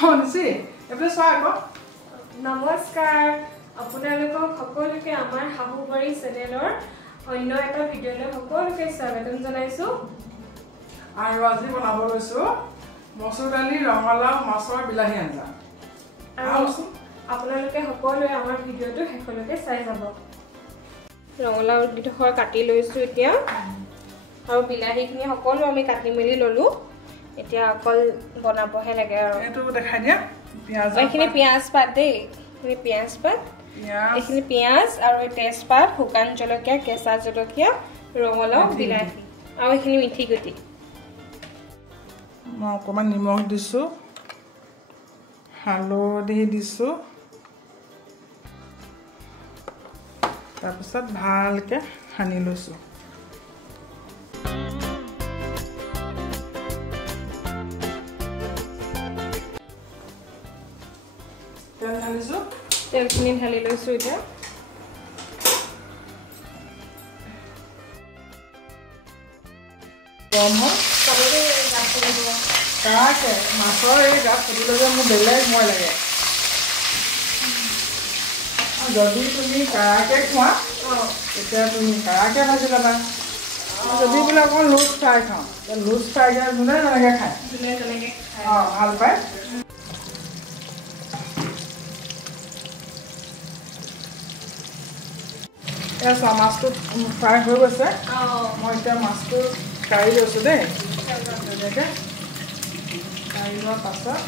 নিছি এফালে চোৱা আকৌ নমস্কাৰ আপোনালোকক সকলোকে আমাৰ হাহুবাৰী চেনেলৰ অন্য এটা ভিডিঅ'লৈ সকলোকে স্বাগতম জনাইছো আৰু আজি বনাব লৈছো মচুৰ দালি ৰঙালাও মাছৰ বিলাহী আঞ্জা আৰু আপোনালোকে সকলোৱে আমাৰ ভিডিঅ'টো শেষলৈকে চাই যাব ৰঙালাও দুডোখৰ কাটি লৈছো এতিয়া আৰু বিলাহীখিনি সকলো আমি কাটি মেলি ললো এতিয়া অকল বনাবহে লাগে আৰু এটো দেখাই দিয়া পিয়াজ এইখিনি পিয়াজ পাত দেই এই পিয়াজ পাত এইখিনি পিয়াজ আৰু তেজপাত শুকান জলকীয়া কেঁচা জলকীয়া ৰঙালাও বিলাহী আৰু এইখিনি মিঠি গুটি মই অকণমান নিমখ দিছো হালধি দিছো তাৰপিছত ভালকে সানি লৈছো তেল ঢালিছো তেলখিনি ঢালি লৈছো এতিয়া গৰম হ'ল কাকে মাছৰ এই গাত ফুটিলে যে মোৰ বেলেগ ভয় লাগে যদি তুমি কাকে খোৱা তেতিয়া তুমি কাকে ভাজি ল'বা যদি বোলে অকণ লুজ ফ্ৰাই খাওঁ লুজ ফ্ৰাই যোনে যেনেকৈ খায় অঁ ভাল পায় এয়া চোৱা মাছটো ফ্ৰাই হৈ গৈছে মই এতিয়া মাছটো কাঢ়ি লৈছোঁ দেই তেনেকৈ কাঢ়ি লোৱাৰ পাছত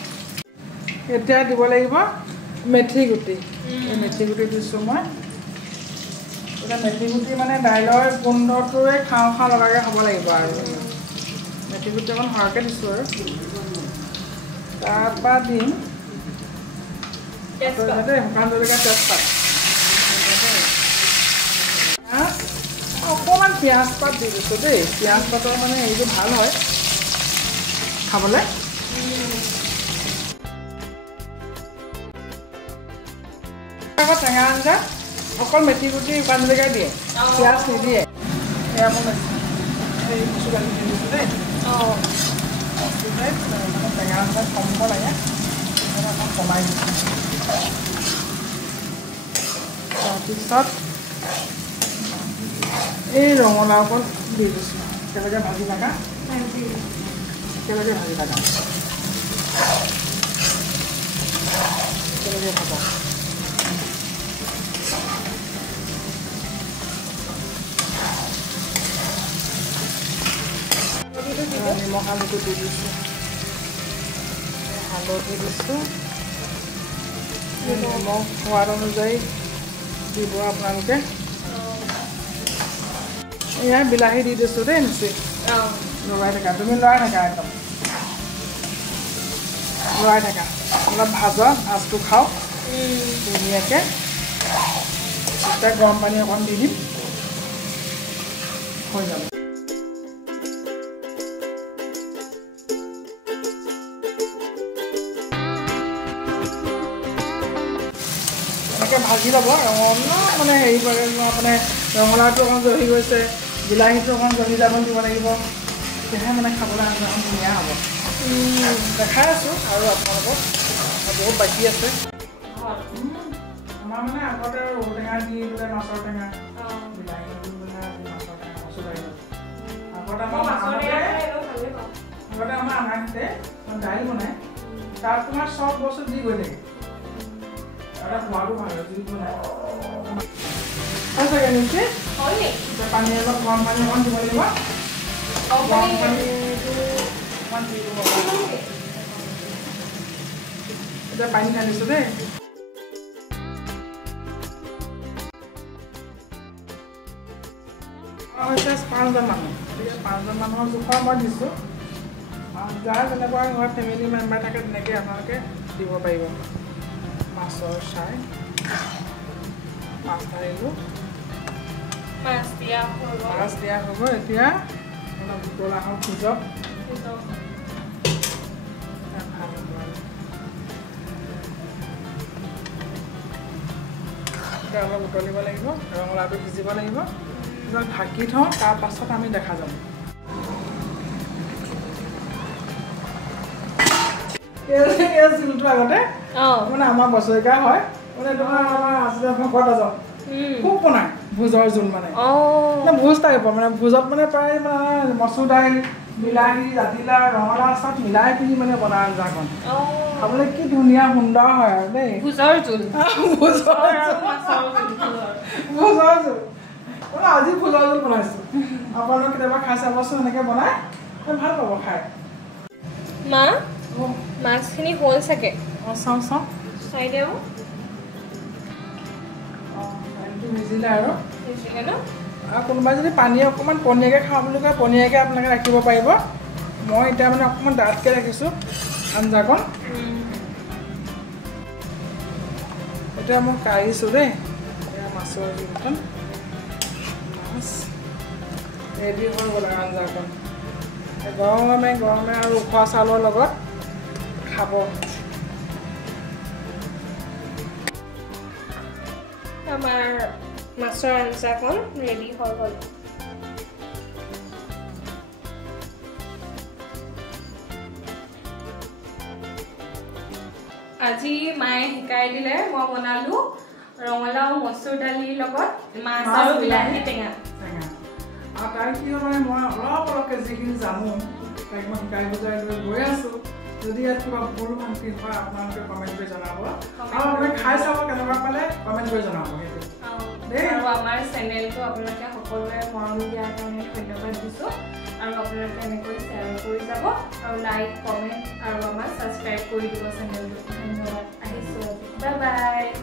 এতিয়া দিব লাগিব মেথি গুটি এই মেথি গুটি দিছোঁ মই এতিয়া মেথি গুটি মানে দাইলৰ গোন্ধটোৱে খাওঁ খাওঁ লগাকৈ হ'ব লাগিব আৰু মেথি গুটি অকণ সৰহকৈ দিছোঁ আৰু তাৰপৰা দিম শুকান জলকীয়া তেজপাত অকণমান পিঁয়াজ পাত দি দিছোঁ দেই পিঁয়াজ পাতৰ মানে এইটো ভাল হয় খাবলৈ আকৌ টেঙা আঞ্জা অকল মেথি গুটি শুকান জলকীয়া দিয়ে পিঁয়াজ নিদিয়ে এয়া মই এই মচুৰ দালি দি দিছোঁ দেই মানে টেঙা আঞ্জা কমিব লাগে অকণ কমাই দিছোঁ তাৰপিছত এই ৰঙালাও অকণ দি দিছোঁ একেলগে ভাজি থাকা একেলগে ভাজি থাকা একেলগে ভাজা নিমখ হালধিটো দি দিছোঁ হালধি দিছোঁ নিমখ সোৱাদ অনুযায়ী দিব আপোনালোকে এয়া বিলাহী দি দিছোঁ দেই নিচি লৰাই থাকা তুমি লৰাই থাকা একদম লৰাই থাকা অলপ ভাজা আঁচটো খাওঁ ধুনীয়াকৈ এতিয়া গৰম পানী অকণ দি দিম হৈ যাব এনেকৈ ভাজি ল'ব ৰঙালাও মানে হেৰি কৰে মানে ৰঙালাওটো অকণ জহি গৈছে বিলাহীটো অকণ জহি যাব দিব লাগিব তেতিয়াহে মানে খাবলৈ আঞ্জাখন ধুনীয়া হ'ব দেখাই আছোঁ আৰু আপোনালোকক বহুত বাকী আছে আমাৰ মানে আগতে ঔটেঙা দি বোলে মাছৰ টেঙা বিলাহী দি বোলে মাছৰ টেঙা মচুৰ দালি আগতে আমাৰ আনাহঁতে দাইল বনায় তাত তোমাৰ চব বস্তু দি গৈ থাকে এটা সোৱাদো ভাল হয় যদি বনায় চাগে নিশ্চয় পানী অলপ গৰম পানী অকণ দিব লাগিব গৰম পানীটো অকণমান দি দিব এতিয়া পানী ঢালিছোঁ দেই হৈছে 5জন মানুহ গতিকে 5জন মানুহৰ জোখৰ মই দিছোঁ যাৰ যেনেকুৱা ঘৰত ফেমিলি মেম্বাৰ থাকে তেনেকৈ আপোনালোকে দিব পাৰিব মাছৰ চাই মাছ ঢালিলোঁ মাছ দিয়া হ'ব এতিয়া অলপ উতলা হওক সিজক এতিয়া অলপ উতলিব লাগিব ৰঙালাওটো সিজিব লাগিব ঢাকি থওঁ তাৰ পাছত আমি দেখা যাব এই জোলটো আগতে মানে আমাৰ বছৰেকীয়া হয় মানে তোমাৰ আমাৰ আছিলে ভকত এজন খুব বনায় ভোজৰ জোল মানে ভোজ টাইপৰ মানে ভোজত মানে প্ৰায় মানে মচুৰ দাইল বিলাহী জাতিলাও ৰঙালাও চব মিলাই পিনি মানে বনায় আঞ্জাখন খাবলৈ কি ধুনীয়া সুন্দৰ হয় আৰু দেই ভোজৰ জোল আজি ভোজৰ জোল বনাইছোঁ আপোনালোকে কেতিয়াবা খাই চাবচোন এনেকৈ বনাই ভাল পাব খাই মা মাছখিনি হ'ল চাগে চাওঁ চাই দিওঁ ভিজিলে আৰু ভিজিলে ন আৰু কোনোবাই যদি পানী অকণমান পনীয়াকৈ খাওঁ বুলি কয় পনীয়াকৈ আপোনালোকে ৰাখিব পাৰিব মই এতিয়া মানে অকণমান ডাঠকৈ ৰাখিছোঁ আঞ্জাকণ এতিয়া মই কাঢ়িছোঁ দেই এতিয়া মাছৰ জোলখন মাছ ৰেডি হৈ গ'ল আৰু আঞ্জাকণ গৰমে গৰমে আৰু উখোৱা চাউলৰ লগত খাব আমাৰ মাছৰ আঞ্জাখন ৰেডি হৈ গ'ল আজি মায়ে শিকাই দিলে মই বনালোঁ ৰঙালাও মচুৰ দালিৰ লগত মাছ আৰু বিলাহী টেঙা আৰু তাই কি হয় মানে মই অলপকৈ যিখিনি জানো তাইক মই শিকাই বুজাই লৈ গৈ আছোঁ যদি ইয়াত কিবা ভুল ভ্ৰান্তি হয় আপোনালোকে কমেণ্ট কৰি জনাব আৰু আপোনালোকে খাই চাব কেনেকুৱা পালে কমেণ্ট কৰি জনাব আৰু আমাৰ চেনেলটো আপোনালোকে সকলোৱে মৰম দিয়াৰ কাৰণে ধন্যবাদ দিছোঁ আৰু আপোনালোকে এনেকৈ শ্বেয়াৰ কৰি যাব আৰু লাইক কমেণ্ট আৰু আমাক ছাবস্ক্ৰাইব কৰি দিব চেনেলটো ধন্যবাদ আহিছোঁ বাই বাই